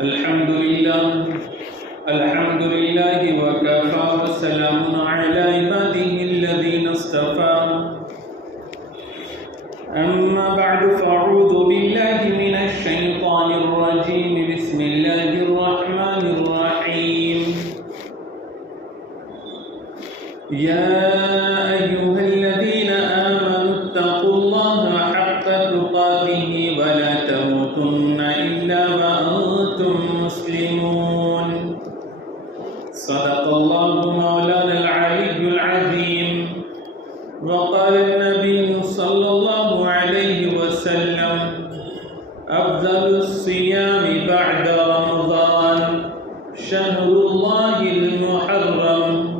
الحمد لله وكفى وسلام على عباده الذين اصطفى أما بعد فأعوذ بالله من الشيطان الرجيم بسم الله الرحمن الرحيم يا أيها الذين آمنوا اتقوا الله حق تقاته ولا تموتن إلا وأنتم مسلمون صدق الله مولانا العلي العظيم وقال النبي صلى الله عليه وسلم أفضل الصيام بعد رمضان شهر الله المحرم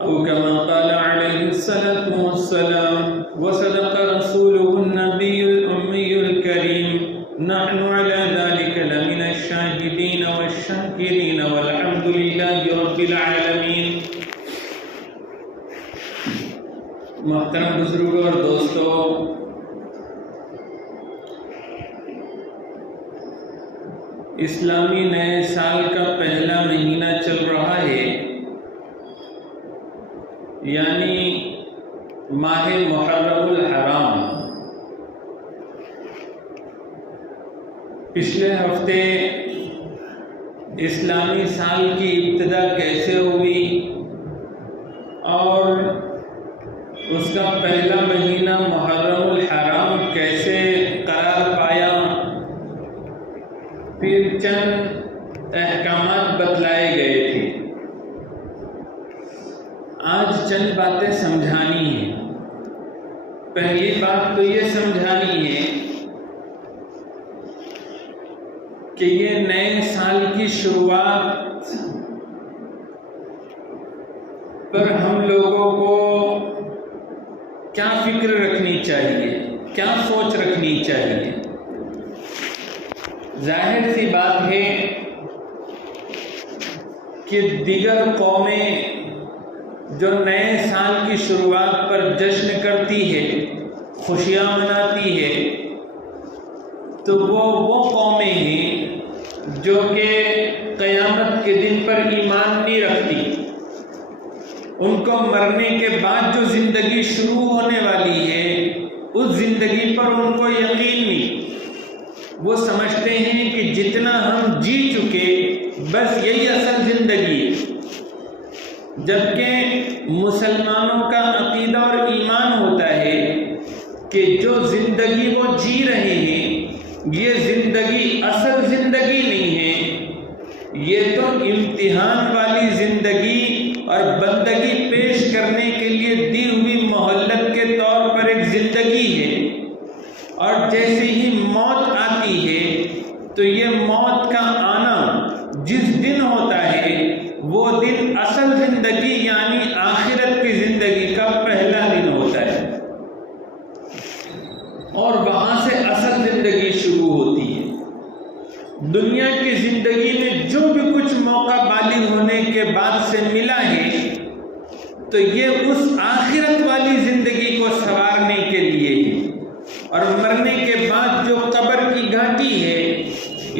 أو كما قال عليه الصلاة والسلام وصدق رسوله النبي الأمي الكريم نحن على ذلك لمن الشاهدين والشاكرين والحمد لله رب العالمين. محترم بزرگوں اور دوستوں، اسلامی نئے سال کا پہلا مہینہ چل رہا ہے، یعنی ماہ محرم الحرام. پچھلے ہفتے اسلامی سال کی ابتدا کیسے ہوئی اور اس کا پہلا مہینہ محرم الحرام کیسے قرار پایا، پھر چند احکامات بتلائے گئے تھے. آج چند باتیں سمجھانی ہیں. پہلی بات تو یہ سمجھانی ہے کہ یہ نئے سال کی شروعات پر ہم لوگوں کو کیا فکر رکھنی چاہیے، کیا سوچ رکھنی چاہیے. ظاہر سی بات ہے کہ دیگر قومیں جو نئے سال کی شروعات پر جشن کرتی ہے، خوشیاں مناتی ہے، تو وہ قومیں ہیں جو کہ قیامت کے دن پر ایمان نہیں رکھتی. ان کو مرنے کے بعد جو زندگی شروع ہونے والی ہے اس زندگی پر ان کو یقین نہیں. وہ سمجھتے ہیں کہ جتنا ہم جی چکے بس یہی اصل زندگی ہے، جبکہ مسلمانوں کا عقیدہ اور ایمان ہوتا ہے کہ جو زندگی وہ جی رہے ہیں یہ زندگی اصل زندگی نہیں ہے، یہ تو امتحان والی زندگی اور بندگی پیش کرنے کے لیے دی ہوئی مہلت کے طور پر ایک زندگی ہے. اور جیسے ہی موت آتی ہے تو یہ موت کا آنا جس دن ہوتا ہے وہ دن اصل زندگی یعنی آخرت کی زندگی کا پہلا دن ہوتا ہے، اور وہاں سے اصل زندگی شروع ہوتی ہے. دنیا کی زندگی میں جو بھی کچھ موقع بالغ ہونے کے بعد سے ملا ہے تو یہ اس آخرت والی زندگی کو سنوارنے کے لیے ہے. اور مرنے کے بعد جو قبر کی گھاٹی ہے،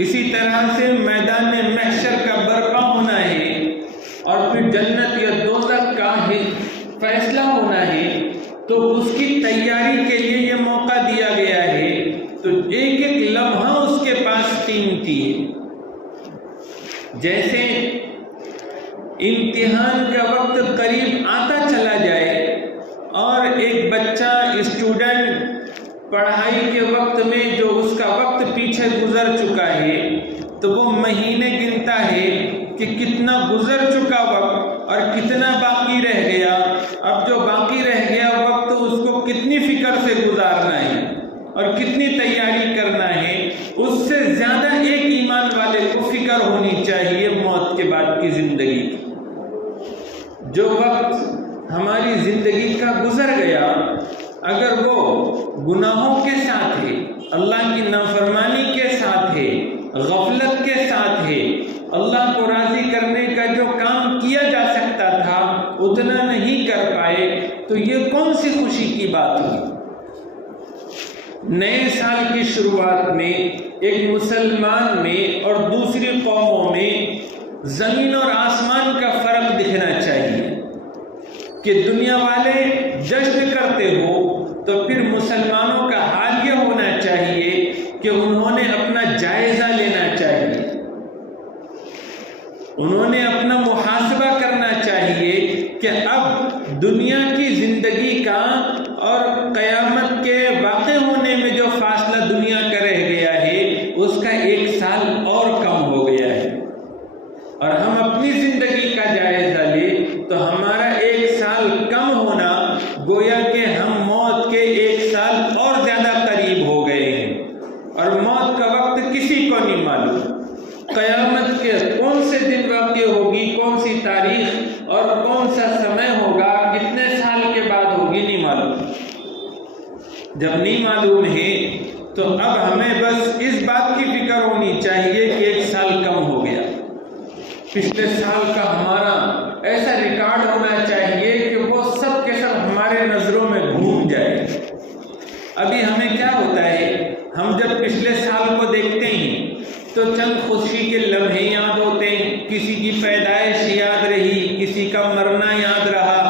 اسی طرح سے میدان محشر کا برپا ہونا ہے، اور پھر جنت یا دوزخ کا فیصلہ ہونا ہے، تو اس کی تیاری کے لیے یہ موقع دیا گیا ہے. تو ایک ایک لمحہ اس کے پاس قیمتی ہے. جیسے امتحان کا وقت قریب آتا چلا جائے اور ایک بچہ اسٹوڈنٹ پڑھائی کے وقت میں جو اس کا وقت پیچھے گزر چکا ہے تو وہ مہینے گنتا ہے کہ کتنا گزر چکا وقت اور کتنا باقی رہ گیا. اب جو باقی رہ گیا وقت اس کو کتنی فکر سے گزارنا ہے اور کتنی تیاری کرنا ہے. اس سے زیادہ ایک ایمان والے کو فکر ہونی چاہیے موت کے بعد کی زندگی کی. جو وقت ہماری زندگی کا گزر گیا اگر وہ گناہوں کے ساتھ ہے، اللہ کی نافرمانی کے ساتھ ہے، غفلت کے ساتھ ہے، اللہ کو راضی کرنے کا جو کام کیا جا سکتا تھا اتنا نہیں کر پائے، تو یہ کون سی خوشی کی بات ہوئی. نئے سال کی شروعات میں ایک مسلمان میں اور دوسری قوموں میں زمین اور آسمان کا فرق دکھنا چاہیے کہ دنیا والے جشن کرتے ہو تو پھر مسلمانوں کا حال یہ ہونا چاہیے کہ انہوں نے اپنا جائزہ لینا چاہیے، انہوں نے اپنا محاسبہ کرنا چاہیے کہ اب دنیا کی زندگی کا اور قیامت کے واقع ہونے میں جو فاصلہ دنیا کا رہ گیا ہے اس کا 1 سال اور کم ہو گیا ہے، اور ہم اپنی زندگی کا جائزہ لیں تو ہمارا 1 سال کم ہونا گویا کہ ہم موت کے 1 سال اور زیادہ قریب ہو گئے ہیں، اور موت کا وقت کسی کو نہیں معلوم، قیامت کے کون سے دن واقع ہوگی، کون سی تاریخ اور کون سا سمے ہوگا، کتنے سال کے بعد ہوگی، نہیں معلوم۔ جب نہیں معلوم ہے تو اب ہمیں بس اس بات کی فکر ہونی چاہیے کہ 1 سال کم ہو گیا، پچھلے سال کا ہمارا ایسا ریکارڈ ہونا چاہیے کہ وہ سب کے سب ہمارے نظروں میں گھوم جائے۔ ابھی ہمیں کیا ہوتا ہے، ہم جب پچھلے سال کو دیکھتے ہیں تو چند خوشی کے لمحے یاد ہوتے ہیں، کسی کی پیدائش یاد رہی، کسی کا مرنا یاد رہا،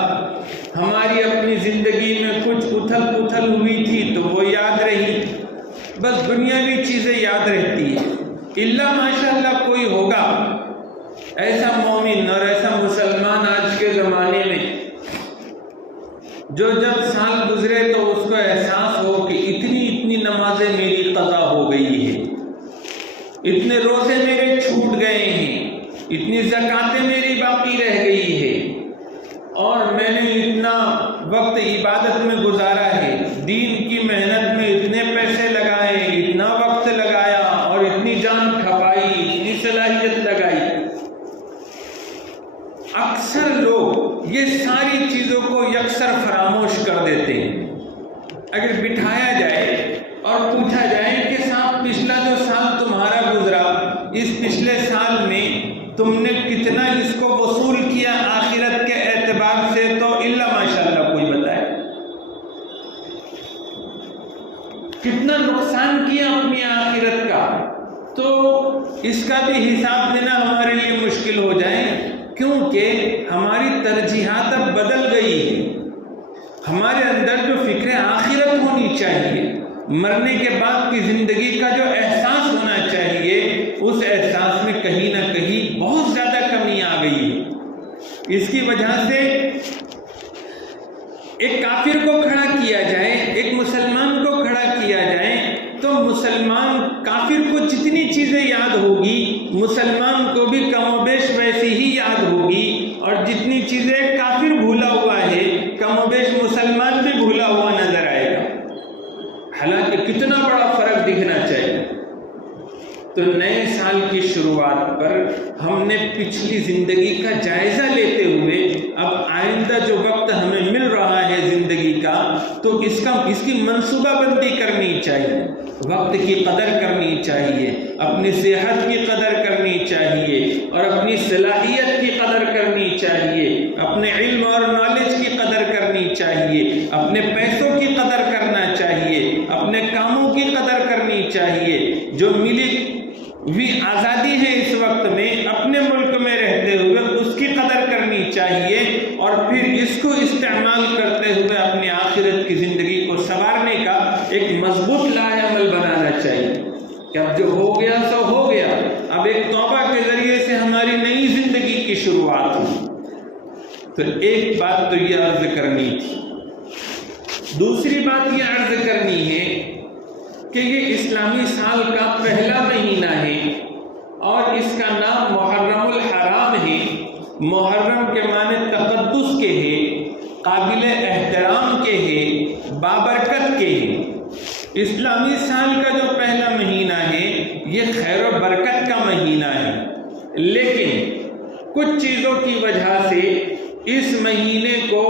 ہماری اپنی زندگی میں کچھ اتھل پتھل ہوئی تھی تو وہ یاد رہی، بس دنیاوی چیزیں یاد رہتی ہیں۔ اللہ ماشاءاللہ کوئی ہوگا ایسا مومن اور ایسا مسلمان آج کے زمانے میں جو جب سال گزرے تو اس کو احساس ہو کہ اتنی نمازیں میری قضا ہو گئی ہے، اتنے روزے میرے چھوٹ گئے ہیں، اتنی زکاتیں میری باقی رہ گئی ہے، اور میں نے اتنا وقت عبادت میں گزارا ہے، دین کی محنت میں اتنے پیسے لگائے، اتنا وقت لگایا اور اتنی جان کھپائی، اتنی صلاحیت لگائی۔ اکثر لوگ یہ ساری چیزوں کو یکسر فراموش کر دیتے ہیں۔ اگر بٹھایا جائے اور پوچھا جائے کہ صاحب پچھلا جو سال تمہارا گزرا، اس پچھلے سال میں تم نے کتنا اس کو وصول کیا آخرت کے اعتبار سے، تو اللہ ماشاءاللہ کوئی بتائے، کتنا نقصان کیا اپنی آخرت کا، تو اس کا بھی حساب دینا ہمارے لیے مشکل ہو جائے، کیونکہ ہماری ترجیحات اب بدل گئی ہے۔ ہمارے اندر جو فکر آخرت ہونی چاہیے، مرنے کے بعد کی زندگی کا جو احساس ہونا چاہیے، اس احساس میں کہیں نہ کہیں بہت زیادہ کمی آ گئی ہے۔ اس کی وجہ سے ایک کافر کو کھڑا کیا جائے، ایک مسلمان کو کھڑا کیا جائے تو مسلمان کافر کو جتنی چیزیں یاد ہوگی مسلمان کو بھی کم و بیش ویسی ہی یاد ہوگی، اور جتنی چیزیں کافر بھولا ہوا ہے کم و بیش مسلمان بھی بھولا ہوا نظر آئے گا۔ حالانکہ کتنا بڑا فرق دکھنا چاہیے۔ تو نئے سال کی شروعات پر ہم نے پچھلی زندگی کا جائزہ لیتے ہوئے اب آئندہ جو وقت ہمیں مل رہا ہے زندگی کا، تو اس کی منصوبہ بندی کرنی چاہیے، وقت کی قدر کرنی چاہیے، اپنی صحت کی قدر کرنی چاہیے، اور اپنی صلاحیت کی قدر کرنی چاہیے، اپنے علم اور نالج کی قدر کرنی چاہیے، اپنے پیسوں کی قدر کرنا چاہیے، اپنے کاموں کی قدر کرنی چاہیے، جو ملی بھی آزادی ہے اس وقت میں اپنے ملک میں رہتے ہوئے اس کی قدر کرنی چاہیے، اور پھر اس کو استعمال کرتے ہوئے اپنی آخرت کی زندگی کو سنوارنے کا ایک مضبوط لائحہ عمل بنانا چاہیے کہ اب جو ہو گیا سو ہو گیا، اب ایک توبہ کے ذریعے سے ہماری نئی زندگی کی شروعات ہو۔ تو ایک بات تو یہ عرض کرنی تھی۔ دوسری بات یہ عرض کرنی ہے کہ یہ اسلامی سال کا پہلا مہینہ ہے اور اس کا نام محرم الحرام ہے۔ محرم کے معنی تقدس کے ہے، قابل احترام کے ہے، بابرکت کے ہے۔ اسلامی سال کا جو پہلا مہینہ ہے یہ خیر و برکت کا مہینہ ہے، لیکن کچھ چیزوں کی وجہ سے اس مہینے کو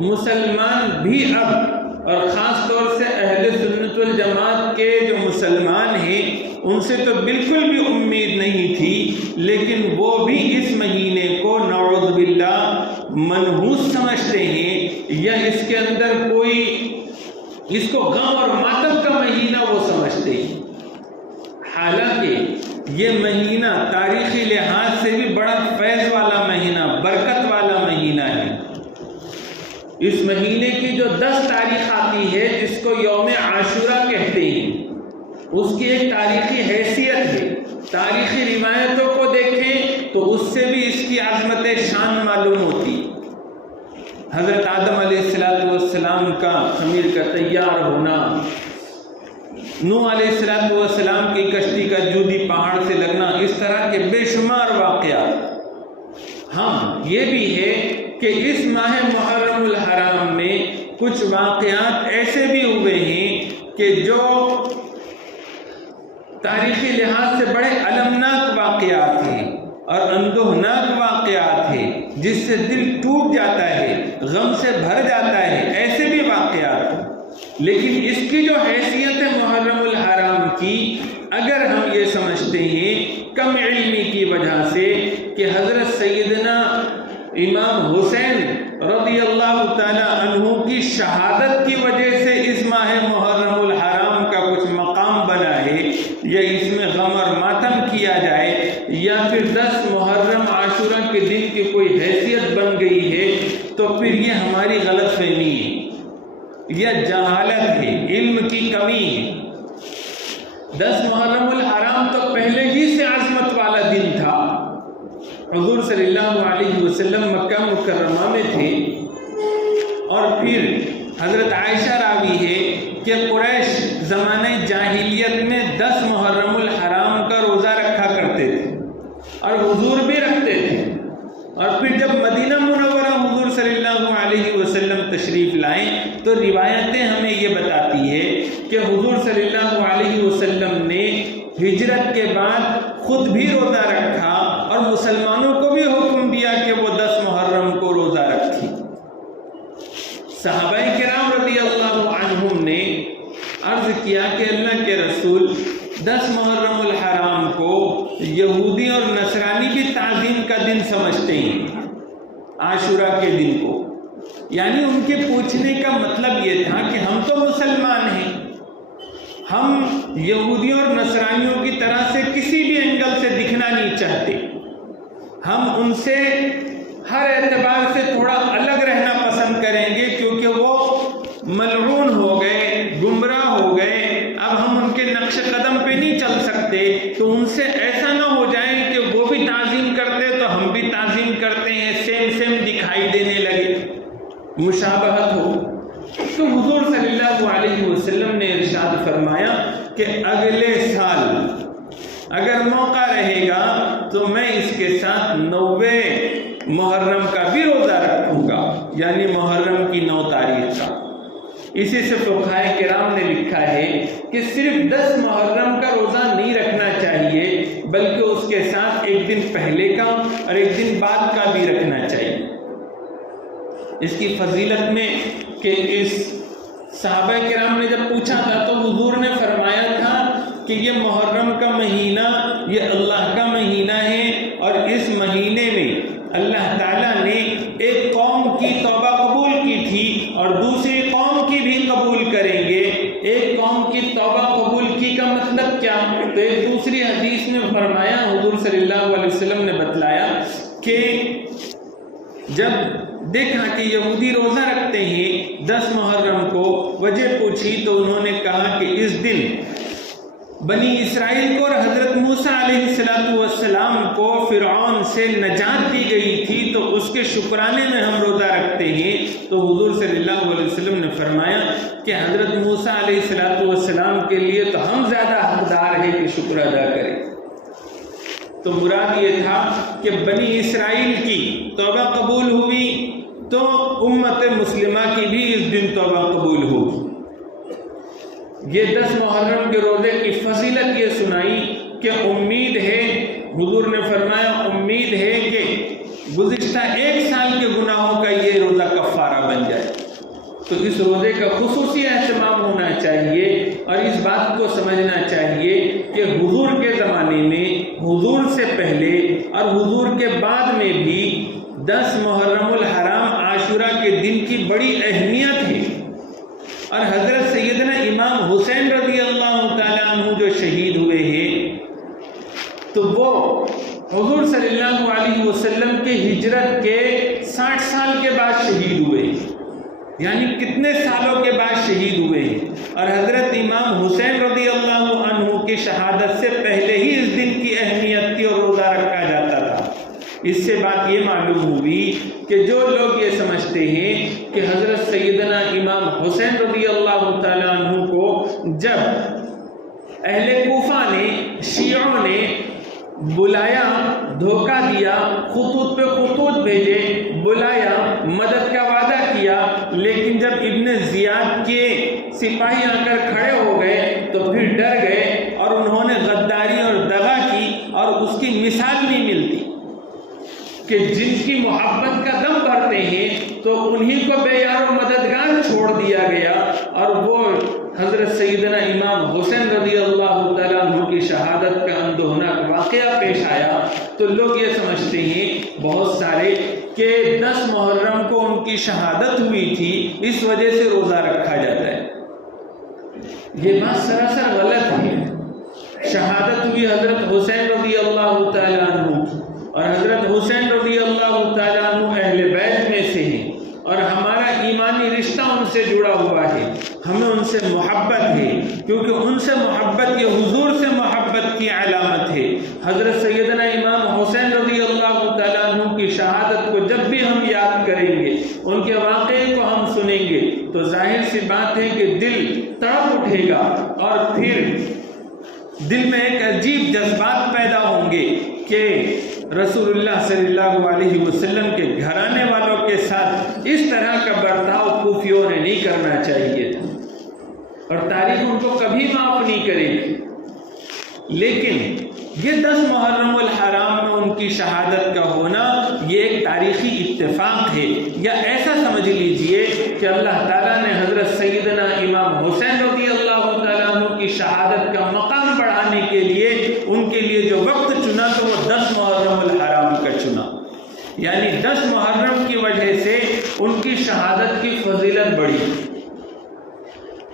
مسلمان بھی اب، اور خاص طور سے اہل سنت والجماعت کے جو مسلمان ہیں ان سے تو بالکل بھی امید نہیں تھی، لیکن وہ بھی اس مہینے کو نعوذ باللہ منحوس سمجھتے ہیں، یا اس کے اندر کوئی اس کو غم اور ماتم کا مہینہ وہ سمجھتے ہیں، حالانکہ یہ مہینہ تاریخی لحاظ سے بھی بڑا فیض والا مہینہ، برکت والا مہینہ ہے۔ اس مہینے کی جو 10 تاریخ آتی ہے جس کو یوم عاشورہ کہتے ہیں، اس کی ایک تاریخی حیثیت ہے۔ تاریخی روایتوں کو دیکھیں تو اس سے بھی اس کی عظمت شان معلوم ہوتی۔ حضرت آدم علیہ السلام کا خمیر کا تیار ہونا، نوح علیہ السلام کی کشتی کا جودی پہاڑ سے لگنا، اس طرح کے بے شمار واقعات۔ ہم یہ بھی ہے کہ اس ماہ محرم الحرام میں کچھ واقعات ایسے بھی ہوئے ہیں کہ جو تاریخی لحاظ سے بڑے المناک واقعات ہیں اور اندوہناک واقعات ہیں، جس سے دل ٹوٹ جاتا ہے، غم سے بھر جاتا ہے، ایسے بھی واقعات ہیں۔ لیکن اس کی جو حیثیت ہے محرم الحرام کی، اگر ہم یہ سمجھتے ہیں کم علمی کی وجہ سے کہ حضرت سیدنا امام حسین رضی اللہ تعالی عنہ کی شہادت کی وجہ سے اس ماہ محرم الحرام کا کچھ مقام بنا ہے، یا اس میں غم اور ماتم کیا جائے، یا پھر 10 محرم عاشورہ کے دن کی کوئی حیثیت بن گئی ہے، تو پھر یہ ہماری غلط فہمی ہے، یہ جہالت ہے، علم کی کمی ہے۔ 10 محرم الحرام تو پہلے ہی سے عظمت والا دن تھا۔ حضور صلی اللہ علیہ وسلم مکہ مکرمہ میں تھے، اور پھر حضرت عائشہ راوی ہے کہ قریش زمانہ جاہلیت میں 10 محرم الحرام کا روزہ رکھا کرتے تھے، اور حضور بھی رکھتے تھے۔ اور پھر جب مدینہ منورہ حضور صلی اللہ علیہ وسلم تشریف لائیں تو روایتیں ہمیں یہ بتاتی ہے کہ حضور صلی اللہ علیہ وسلم نے ہجرت کے بعد خود بھی روزہ رکھا اور مسلمانوں کو بھی حکم دیا کہ وہ 10 محرم کو روزہ رکھیں۔ صحابہ کرام رضی اللہ عنہم نے عرض کیا کہ اللہ کے رسول 10 محرم الحرام کو یہودی اور نصرانی بھی تعظیم کا دن سمجھتے ہیں، عاشورہ کے دن کو۔ یعنی ان کے پوچھنے کا مطلب یہ تھا کہ ہم تو مسلمان ہیں، ہم یہودیوں اور نصرانیوں کی طرح سے کسی بھی اینگل سے دکھنا نہیں چاہتے، ہم ان سے ہر اعتبار سے تھوڑا الگ رہنا پسند کریں گے، کیونکہ وہ ملعون ہو گئے، گمراہ ہو گئے، اب ہم ان کے نقش قدم پہ نہیں چل سکتے، تو ان سے ایسا نہ ہو جائے کہ وہ بھی تعظیم کرتے تو ہم بھی تعظیم کرتے ہیں، سیم دکھائی دینے لگے، مشابہت ہو۔ تو حضور صلی اللہ علیہ وسلم نے ارشاد فرمایا کہ اگلے سال اگر موقع رہے گا تو میں اس کے ساتھ 90 محرم کا بھی روزہ رکھوں گا، یعنی محرم کی 9 تاریخ کا۔ اسی سے فقہائے کرام نے لکھا ہے کہ صرف 10 محرم کا روزہ نہیں رکھنا چاہیے، بلکہ اس کے ساتھ ایک دن پہلے کا اور ایک دن بعد کا بھی رکھنا چاہیے۔ اس کی فضیلت میں کہ اس صحابہ کرام نے جب پوچھا تھا تو حضور نے فرمایا تھا کہ یہ محرم کا مہینہ یہ اللہ کا مہینہ ہے، اور اس مہینے میں اللہ تعالیٰ نے ایک قوم کی توبہ قبول کی تھی اور دوسری قوم کی بھی قبول کریں گے۔ ایک قوم کی توبہ قبول کی کا مطلب کیا؟ تو ایک دوسری حدیث میں فرمایا، حضور صلی اللہ علیہ وسلم نے بتلایا کہ جب دیکھا کہ یہودی روزہ رکھتے ہیں 10 محرم کو، وجہ پوچھی تو انہوں نے کہا کہ اس دن بنی اسرائیل کو اور حضرت موسیٰ علیہ السلام کو فرعون سے نجات دی گئی تھی، تو اس کے شکرانے میں ہم روزہ رکھتے ہیں۔ تو حضور صلی اللہ علیہ وسلم نے فرمایا کہ حضرت موسیٰ علیہ السلام کے لیے تو ہم زیادہ حقدار ہیں کہ شکر ادا کریں۔ تو مراد یہ تھا کہ بنی اسرائیل کی توبہ قبول ہوئی تو امت مسلمہ کی بھی اس دن توبہ قبول ہوگی۔ یہ 10 محرم کے روزے کی فضیلت یہ سنائی کہ امید ہے، حضور نے فرمایا امید ہے کہ گزشتہ 1 سال کے گناہوں کا یہ روزہ کفارہ بن جائے۔ تو اس روزے کا خصوصی اہتمام ہونا چاہیے، اور اس بات کو سمجھنا چاہیے کہ حضور کے زمانے میں، حضور سے پہلے اور حضور کے بعد میں بھی 10 محرم الحرام عاشورہ کے دن کی بڑی اہمیت ہے، اور حضرت تو وہ حضور صلی اللہ علیہ وسلم کے ہجرت کے 60 سال کے بعد شہید ہوئے، یعنی کتنے سالوں کے بعد شہید ہوئے ہیں۔ اور حضرت امام حسین رضی اللہ عنہ کی شہادت سے پہلے ہی اس دن کی اہمیت تھی اور روزہ رکھا جاتا تھا۔ اس سے بات یہ معلوم ہوئی کہ جو لوگ یہ سمجھتے ہیں کہ حضرت سیدنا امام حسین رضی اللہ تعالیٰ عنہ کو جب اہل کوفہ نے، شیعوں نے بلایا، دھوکہ دیا، خطوط پہ خطوط بھیجے، بلایا، مدد کا وعدہ کیا، لیکن جب ابن زیاد کے سپاہی آ کر کھڑے ہو گئے تو پھر ڈر گئے اور انہوں نے غداری اور دغا کی، اور اس کی مثال نہیں ملتی کہ جن کی محبت کا دم بھرتے ہیں تو انہی کو بے یار و مددگار چھوڑ دیا گیا، اور وہ حضرت سیدنا امام حسین رضی اللہ تعالیٰ عنہ کی شہادت کا اندوہناک واقعہ پیش آیا۔ تو لوگ یہ سمجھتے ہیں بہت سارے کہ 10 محرم کو ان کی شہادت ہوئی تھی، اس وجہ سے روزہ رکھا جاتا ہے۔ یہ بات سراسر غلط ہے۔ شہادت ہوئی حضرت حسین رضی اللہ تعالیٰ عنہ کی، اور حضرت حسین رضی اللہ تعالیٰ عنہ اہل بیت میں سے ہیں، اور ہمارا ایمانی رشتہ ان سے جڑا ہوا ہے، ہمیں ان سے محبت ہے، کیونکہ ان سے محبت یہ حضور سے محبت کی علامت ہے۔ حضرت سیدنا امام حسین رضی اللہ تعالیٰ عنہ کی شہادت کو جب بھی ہم یاد کریں گے، ان کے واقعے کو ہم سنیں گے، تو ظاہر سی بات ہے کہ دل تڑپ اٹھے گا، اور پھر دل میں ایک عجیب جذبات پیدا ہوں گے کہ رسول اللہ صلی اللہ علیہ وسلم کے گھرانے والوں کے ساتھ اس طرح کا برتاؤ کوفیوں نے نہیں کرنا چاہیے تھا، اور تاریخ ان کو کبھی معاف نہیں کرے گی۔ لیکن یہ 10 محرم الحرام میں ان کی شہادت کا ہونا یہ ایک تاریخی اتفاق ہے، یا ایسا سمجھ لیجئے کہ اللہ تعالیٰ نے حضرت سیدنا امام حسین رضی اللہ تعالیٰ عنہ کی شہادت کا مقام بڑھانے کے لیے ان کے لیے جو وقت چنا تو وہ 10 محرم الحرام کا چنا، یعنی 10 محرم کی وجہ سے ان کی شہادت کی فضیلت بڑھی۔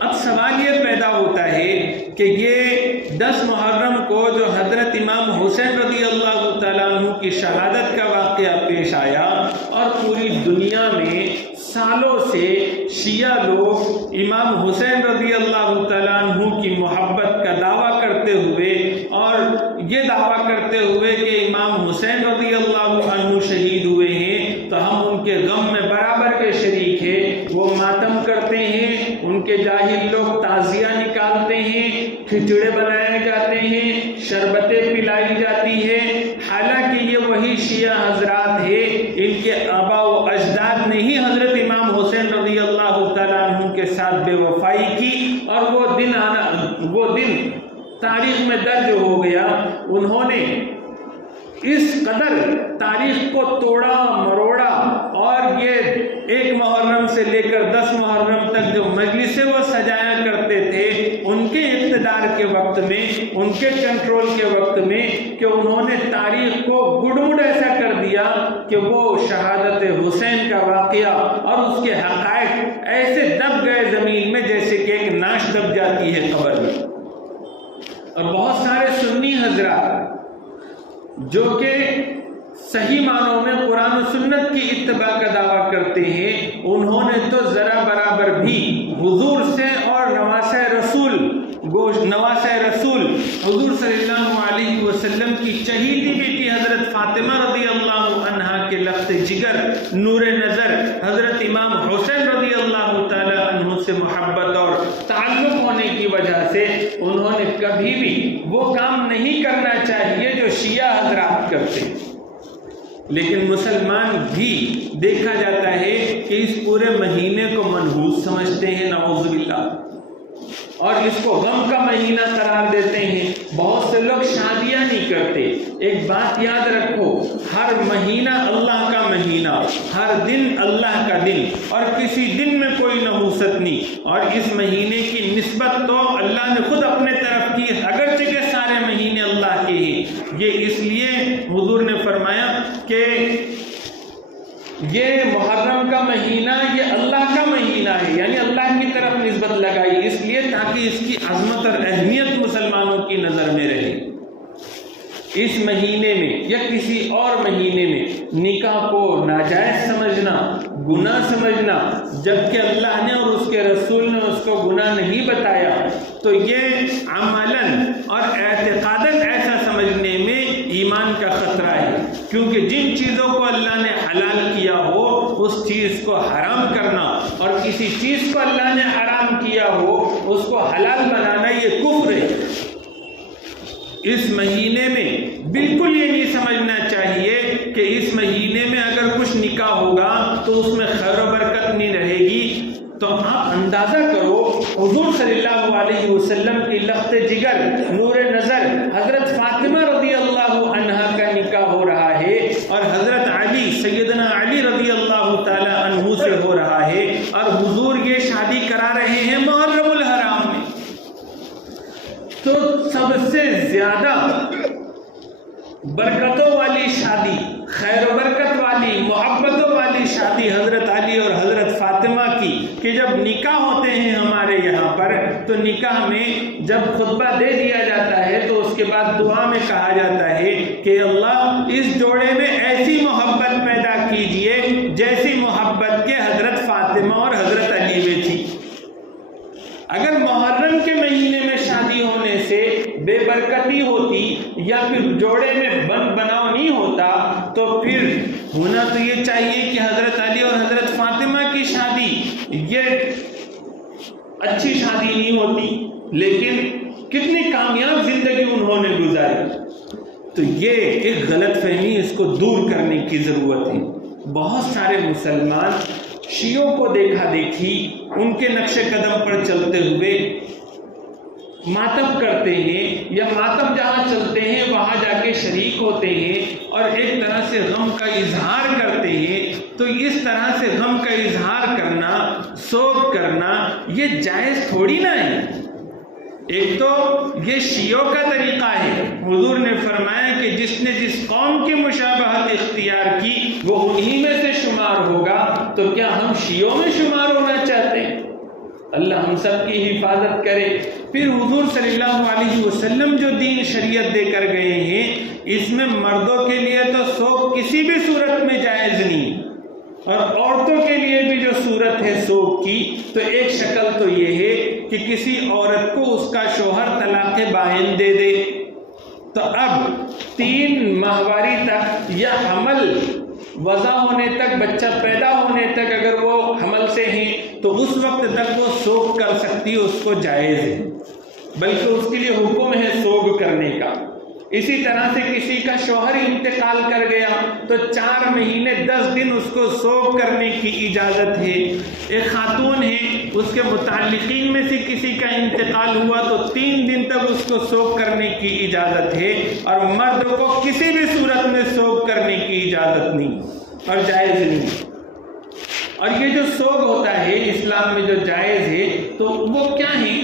اب سوال یہ پیدا ہوتا ہے کہ یہ 10 محرم کو جو حضرت امام حسین رضی اللہ تعالیٰ عنہ کی شہادت کا واقعہ پیش آیا، اور پوری دنیا میں سالوں سے شیعہ لوگ امام حسین رضی اللہ تعالیٰ عنہ کی محبت کا دعویٰ کرتے ہوئے، اور یہ دعویٰ کرتے ہوئے کہ امام حسین رضی اللہ عنہ شہید ہوئے ہیں تو ہم ان کے غم میں برابر کے شریک ہیں، وہ ماتم کرتے ہیں، ان کے جاہل لوگ تعزیہ نکالتے ہیں، کھچڑے بنائے جاتے ہیں، شربتیں پلائی جاتی ہیں، حالانکہ یہ وہی شیعہ حضرات ہیں، ان کے آبا و اجداد نے ہی حضرت امام حسین رضی اللہ تعالیٰ عنہ کے ساتھ بے وفائی کی، اور وہ دن تاریخ میں درج ہو گیا۔ انہوں نے اس قدر تاریخ کو توڑا مروڑا، اور یہ 1 محرم سے لے کر 10 محرم تک جو مجلسیں وہ سجایا کرتے تھے، ان کے اقتدار کے وقت میں، ان کے کنٹرول کے وقت میں، کہ انہوں نے تاریخ کو گڑمڑ ایسا کر دیا کہ وہ شہادت حسین کا واقعہ اور اس کے حقائق ایسے دب گئے زمین میں جیسے کہ ایک ناش دب جاتی ہے قبر میں۔ اور بہت سارے سنی حضرات جو کہ صحیح معنوں میں قرآن و سنت کی اتباع کا دعویٰ کرتے ہیں، انہوں نے تو ذرا برابر بھی حضور سے اور نواسہ رسول حضور صلی اللہ علیہ وسلم کی چہیتی بیٹی حضرت فاطمہ رضی اللہ عنہا کے لفظ جگر، نور نظر حضرت امام حسین رضی اللہ تعالی عنہ سے محبت اور تعلق ہونے کی وجہ سے انہوں نے کبھی بھی وہ کام نہیں کرنا چاہیے جو شیعہ حضرات کرتے۔ لیکن مسلمان بھی دیکھا جاتا ہے کہ اس پورے مہینے کو منحوس سمجھتے ہیں، نعوذ باللہ، اور اس کو غم کا مہینہ قرار دیتے ہیں۔ بہت سے لوگ شادیاں نہیں کرتے۔ ایک بات یاد رکھو، ہر مہینہ اللہ کا مہینہ، ہر دن اللہ کا دن، اور کسی دن میں کوئی نحوست نہیں، اور اس مہینے کی نسبت تو اللہ نے خود اپنے طرف کی، اگرچہ کہ سارے مہینے اللہ کے ہیں۔ یہ اس لیے حضور نے فرمایا کہ یہ محرم کا مہینہ یہ اللہ کا مہینہ ہے، یعنی اللہ کی طرف نسبت لگائی اس لیے تاکہ اس کی عظمت اور اہمیت مسلمانوں کی نظر میں رہے۔ اس مہینے میں یا کسی اور مہینے میں نکاح کو ناجائز سمجھنا، گناہ سمجھنا، جبکہ اللہ نے اور اس کے رسول نے اس کو گناہ نہیں بتایا، تو یہ عملاً اور اعتقاداً ایسا سمجھنے میں ایمان کا خطرہ ہے، کیونکہ جن چیزوں کو اللہ نے حلال کیا ہو اس چیز کو حرام کرنا، اور کسی چیز کو اللہ نے حرام کیا ہو اس کو حلال بنانا، یہ کفر ہے۔ اس مہینے میں بالکل یہ نہیں سمجھنا چاہیے کہ اس مہینے میں اگر کچھ نکاح ہوگا تو اس میں خیر و برکت نہیں رہے گی۔ تو آپ اندازہ کرو، حضور صلی اللہ علیہ وسلم کی لخت جگر، نور نظر حضرت فاطمہ رضی اللہ عنہا کا نکاح ہو رہا ہے، اور حضرت علی، سیدنا علی رضی اللہ تعالی عنہ سے ہو رہا ہے، اور حضور یہ شادی کرا رہے ہیں محرم الحرام میں۔ تو سب سے زیادہ برکتوں والی شادی، خیر و برکت والی، محبتوں والی شادی حضرت علی اور حضرت فاطمہ کی، کہ جب نکاح ہوتے ہیں ہمارے یہاں پر تو نکاح میں جب خطبہ دے دیا جاتا ہے تو اس کے بعد دعا میں کہا جاتا ہے کہ اللہ اس جوڑے میں ایسی محبت پیدا کیجئے جیسی محبت کے حضرت فاطمہ اور حضرت علی میں تھی۔ اگر محرم کے مہینے میں شادی ہونے سے بے برکتی ہوتی یا پھر جوڑے میں بناؤ نہیں ہوتا تو پھر ہونا تو یہ چاہیے کہ حضرت علی اور حضرت فاطمہ کی شادی یہ اچھی شادی نہیں ہوتی، لیکن کتنی کامیاب زندگی انہوں نے گزاری۔ تو یہ ایک غلط فہمی، اس کو دور کرنے کی ضرورت ہے۔ بہت سارے مسلمان شیعوں کو دیکھا دیکھی ان کے نقش قدم پر چلتے ہوئے ماتم کرتے ہیں، یا ماتم جہاں چلتے ہیں وہاں جا کے شریک ہوتے ہیں اور ایک طرح سے غم کا اظہار کرتے ہیں۔ تو اس طرح سے غم کا اظہار کرنا، سوگ کرنا، یہ جائز تھوڑی نہ ہے۔ ایک تو یہ شیعوں کا طریقہ ہے، حضور نے فرمایا کہ جس نے جس قوم کی مشابہت اختیار کی وہ انہی میں سے شمار ہوگا۔ تو کیا ہم شیعوں میں شمار ہونا چاہتے ہیں؟ اللہ ہم سب کی حفاظت کرے۔ پھر حضور صلی اللہ علیہ وسلم جو دین شریعت دے کر گئے ہیں، اس میں مردوں کے لیے تو سوگ کسی بھی صورت میں جائز نہیں، اور عورتوں کے لیے بھی جو صورت ہے سوگ کی، تو ایک شکل تو یہ ہے کہ کسی عورت کو اس کا شوہر طلاق بائن دے دے، تو اب 3 ماہواری تک یا حمل وضع ہونے تک، بچہ پیدا ہونے تک اگر وہ حمل سے ہیں تو اس وقت تک وہ سوگ کر سکتی، اس کو جائز ہے، بلکہ اس کے لیے حکم ہے سوگ کرنے کا۔ اسی طرح سے کسی کا شوہر انتقال کر گیا تو 4 مہینے 10 دن اس کو سوگ کرنے کی اجازت ہے۔ ایک خاتون ہے، اس کے متعلقین میں سے کسی کا انتقال ہوا تو 3 دن تک اس کو سوگ کرنے کی اجازت ہے، اور مرد کو کسی بھی صورت میں سوگ کرنے کی اجازت نہیں اور جائز نہیں۔ اور یہ جو سوگ ہوتا ہے اسلام میں جو جائز ہے تو وہ کیا ہے؟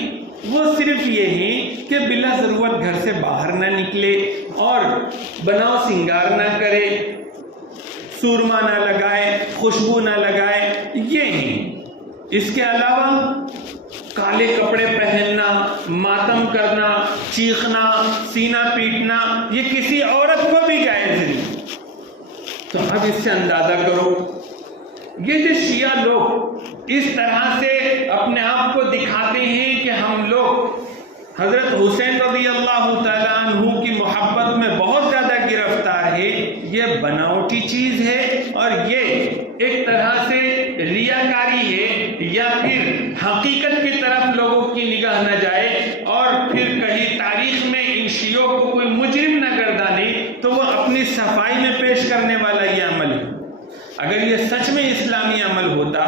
وہ صرف یہ ہے کہ بلا ضرورت گھر سے باہر نہ نکلے اور بناؤ سنگار نہ کرے، سورما نہ لگائے، خوشبو نہ لگائے، یہ ہے۔ اس کے علاوہ کالے کپڑے پہننا، ماتم کرنا، چیخنا، سینہ پیٹنا، یہ کسی عورت کو بھی جائز نہیں۔ تو اب اس سے اندازہ کرو، یہ جو شیعہ لوگ اس طرح سے اپنے آپ کو دکھاتے ہیں کہ ہم لوگ حضرت حسین رضی اللہ تعالیٰ عنہ کی محبت میں بہت زیادہ گرفتار ہے، یہ بناوٹی چیز ہے، اور یہ ایک طرح سے ریاکاری ہے، یا پھر حقیقت کی طرف لوگوں کی نگاہ نہ جائے، اور پھر کہیں تاریخ میں ان شیعوں کو کوئی مجرم نہ گردانے تو وہ اپنی صفائی میں پیش کرنے والا یہ عمل ہے۔ اگر یہ سچ میں اسلامی عمل ہوتا،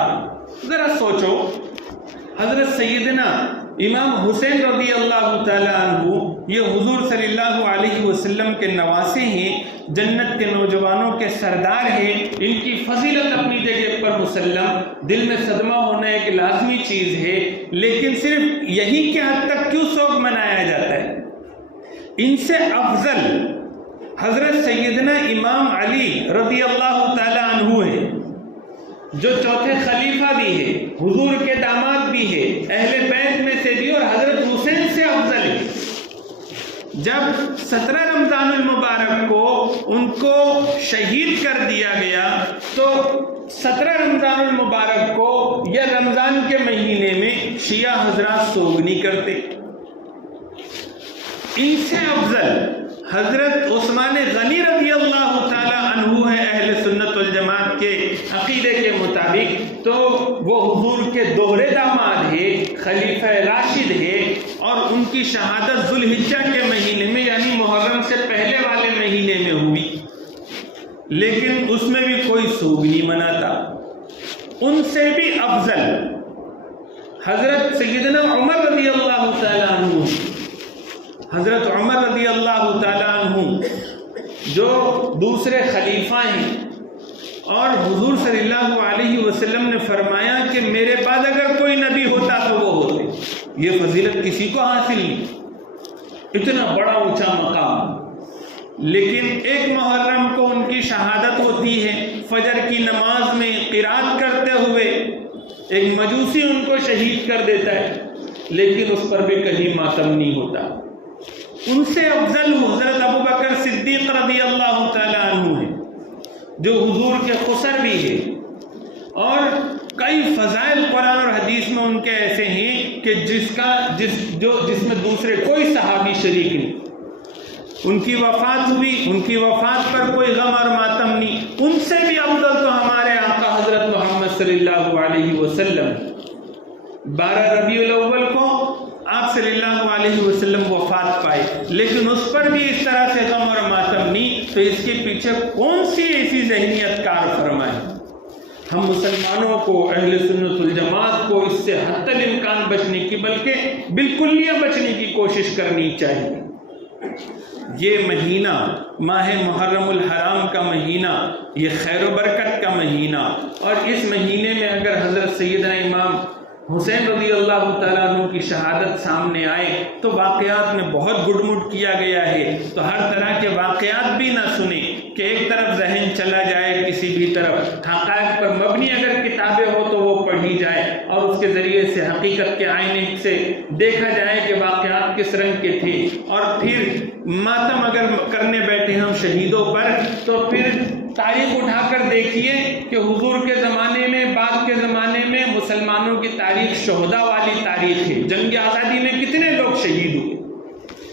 ذرا سوچو، حضرت سیدنا امام حسین رضی اللہ تعالیٰ عنہ یہ حضور صلی اللہ علیہ وسلم کے نواسے ہیں، جنت کے نوجوانوں کے سردار ہیں، ان کی فضیلت اپنی جگہ پر مسلم، دل میں صدمہ ہونا ایک لازمی چیز ہے، لیکن صرف یہی کے حد تک کیوں سوگ منایا جاتا ہے؟ ان سے افضل حضرت سیدنا امام علی رضی اللہ تعالیٰ عنہ ہے، جو چوتھے خلیفہ بھی ہے، حضور کے داماد بھی ہے، اہل بیت میں سے بھی، اور حضرت حسین سے افضل ہے۔ جب 17 رمضان المبارک کو ان کو شہید کر دیا گیا تو 17 رمضان المبارک کو یا رمضان کے مہینے میں شیعہ حضرات سوگ نہیں کرتے. ان سے افضل حضرت عثمان غنی رضی اللہ تعالی عنہ ہے اہل سنت والجماعت کے عقیدے کے مطابق. تو وہ حضور کے دوہرے داماد ہے، خلیفہ راشد ہے، اور ان کی شہادت ذوالحجہ کے مہینے میں یعنی محرم سے پہلے والے مہینے میں ہوئی، لیکن اس میں بھی کوئی سوگ نہیں مناتا. ان سے بھی افضل حضرت سیدنا عمر رضی اللہ تعالیٰ عنہ، حضرت عمر رضی اللہ تعالیٰ عنہ جو دوسرے خلیفہ ہیں، اور حضور صلی اللہ علیہ وسلم نے فرمایا کہ میرے بعد اگر کوئی نبی ہوتا تو وہ ہوتے. یہ فضیلت کسی کو حاصل نہیں، اتنا بڑا اونچا مقام. لیکن ایک محرم کو ان کی شہادت ہوتی ہے، فجر کی نماز میں قرات کرتے ہوئے ایک مجوسی ان کو شہید کر دیتا ہے، لیکن اس پر بھی کہیں ماتم نہیں ہوتا. ان سے افضل حضرت ابو بکر صدیق رضی اللہ تعالیٰ عنہ ہے، جو حضور کے خسر بھی ہے، اور کئی فضائل قرآن اور حدیث میں ان کے ایسے ہیں کہ جس میں دوسرے کوئی صحابی شریک نہیں. ان کی وفات ہوئی، ان کی وفات پر کوئی غم اور ماتم نہیں. ان سے بھی افضل تو ہمارے آقا حضرت محمد صلی اللہ علیہ وسلم 12 ربیع الاول کو آپ صلی اللہ علیہ وسلم وفات پائے، لیکن اس پر بھی اس طرح سے غم اور ماتم نہیں. تو اس کے پیچھے کون سی ایسی ذہنیت کار فرمائے؟ ہم مسلمانوں کو، اہل سنت الجماعت کو اس سے حتی الامکان بچنے کی، بلکہ بالکلیہ بچنے کی کوشش کرنی چاہیے. یہ مہینہ ماہ محرم الحرام کا مہینہ، یہ خیر و برکت کا مہینہ، اور اس مہینے میں اگر حضرت سیدنا امام حسین رضی اللہ تعالیٰ عنہ کی شہادت سامنے آئے تو واقعات میں بہت گڑ مٹ کیا گیا ہے. تو ہر طرح کے واقعات بھی نہ سنیں کہ ایک طرف ذہن چلا جائے کسی بھی طرف. حقائق پر مبنی اگر کتابیں ہو تو وہ پڑھی جائے اور اس کے ذریعے سے حقیقت کے آئینے سے دیکھا جائے کہ واقعات کس رنگ کے تھے. اور پھر ماتم اگر کرنے بیٹھے ہم شہیدوں پر تو پھر تاریخ اٹھا کر دیکھیے کہ حضور کے زمانے میں، بعد کے زمانے میں مسلمانوں کی تاریخ شہداء والی تاریخ ہے. جنگ آزادی میں کتنے لوگ شہید ہوئے.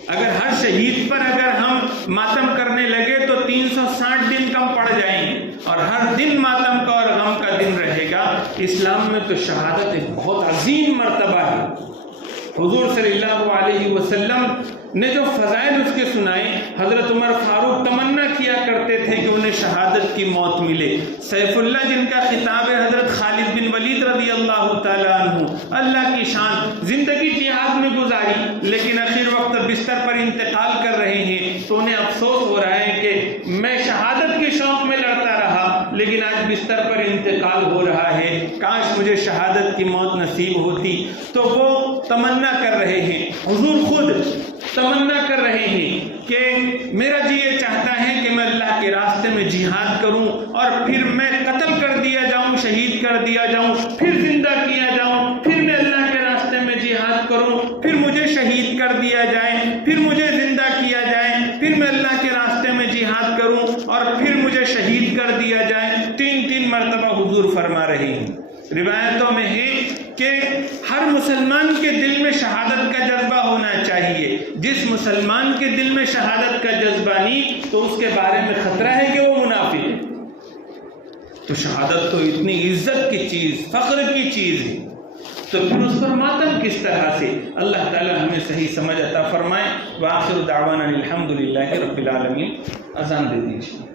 اگر ہر شہید پر اگر ہم ماتم کرنے لگے تو 360 دن کم پڑ جائیں گے، اور ہر دن ماتم کا اور غم کا دن رہے گا. اسلام میں تو شہادت ایک بہت عظیم مرتبہ ہے. حضور صلی اللہ علیہ وسلم نے جو فضائل اس کے سنائے، حضرت عمر فاروق تمنا کیا کرتے تھے کہ انہیں شہادت کی موت ملے. سیف اللہ جن کا خطاب ہے حضرت خالد بن ولید رضی اللہ تعالیٰ عنہ، اللہ کی شان، زندگی جہاد میں گزاری لیکن آخر وقت بستر پر انتقال کر رہے ہیں تو انہیں افسوس ہو رہا ہے کہ میں شہادت کے شوق میں لڑتا رہا لیکن آج بستر پر انتقال ہو رہا ہے، کاش مجھے شہادت کی موت نصیب ہوتی. تو وہ تمنا کر رہے ہیں، حضور خود تمنا کر رہے ہیں کہ میرا جی یہ چاہتا ہے کہ میں اللہ کے راستے میں جہاد کروں اور پھر میں قتل کر دیا جاؤں، شہید کر دیا جاؤں، پھر زندہ کیا جاؤں، پھر میں اللہ کے راستے میں جہاد کروں، پھر مجھے شہید کر دیا جائے، پھر مجھے زندہ کیا جائے، پھر میں اللہ کے راستے میں جہاد کروں اور پھر مجھے شہید کر دیا جائے. 3 مرتبہ حضور فرما رہے ہیں. روایتوں میں ہے کہ ہر مسلمان کے دل میں شہادت کا جذبہ ہونا چاہیے. جس مسلمان کے دل میں شہادت کا جذبہ نہیں تو اس کے بارے میں خطرہ ہے کہ وہ منافق ہے. تو شہادت تو اتنی عزت کی چیز، فخر کی چیز ہے، تو پھر اس پر ماتم کس طرح سے؟ اللہ تعالی ہمیں صحیح سمجھ عطا فرمائے. وآخر دعوانا الحمدللہ رب العالمین. اذان دے دیجیے.